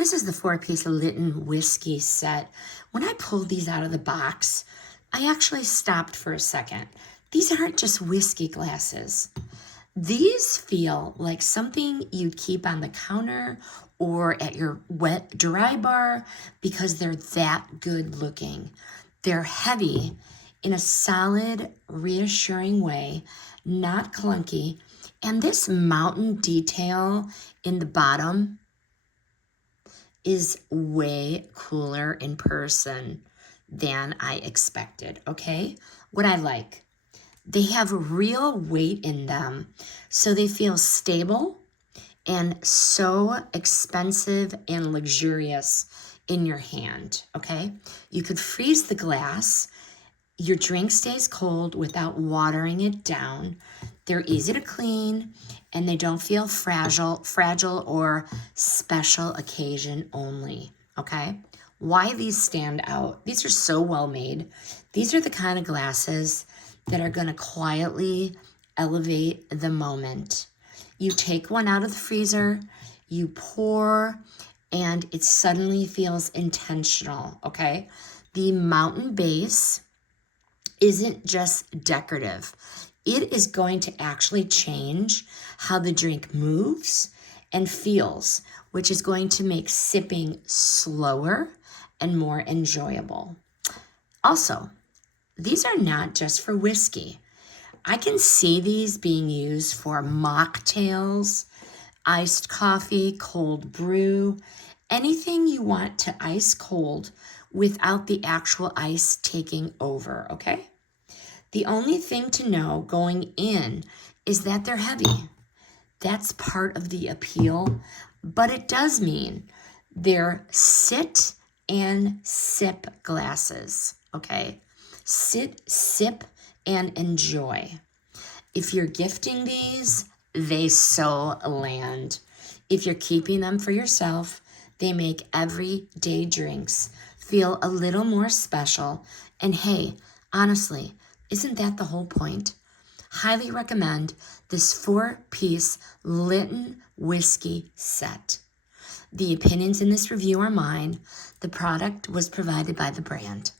This is the 4-piece LIITON whiskey set. When I pulled these out of the box, I actually stopped for a second. These aren't just whiskey glasses. These feel like something you'd keep on the counter or at your wet dry bar because they're that good looking. They're heavy in a solid, reassuring way, not clunky. And this mountain detail in the bottom is way cooler in person than I expected, okay? What I like, they have real weight in them, so they feel stable and so expensive and luxurious in your hand, okay? You could freeze the glass. Your drink stays cold without watering it down. They're easy to clean and they don't feel fragile or special occasion only, okay? Why these stand out? These are so well made. These are the kind of glasses that are gonna quietly elevate the moment. You take one out of the freezer, you pour, and it suddenly feels intentional, okay? The mountain base isn't just decorative. It is going to actually change how the drink moves and feels, which is going to make sipping slower and more enjoyable. Also, these are not just for whiskey. I can see these being used for mocktails, iced coffee, cold brew, anything you want to ice cold without the actual ice taking over, okay? The only thing to know going in is that they're heavy. That's part of the appeal, but it does mean they're sit and sip glasses, okay? Sit, sip, and enjoy. If you're gifting these, they so land. If you're keeping them for yourself, they make everyday drinks feel a little more special. And hey, honestly, isn't that the whole point? Highly recommend this 4-piece LIITON whiskey set. The opinions in this review are mine. The product was provided by the brand.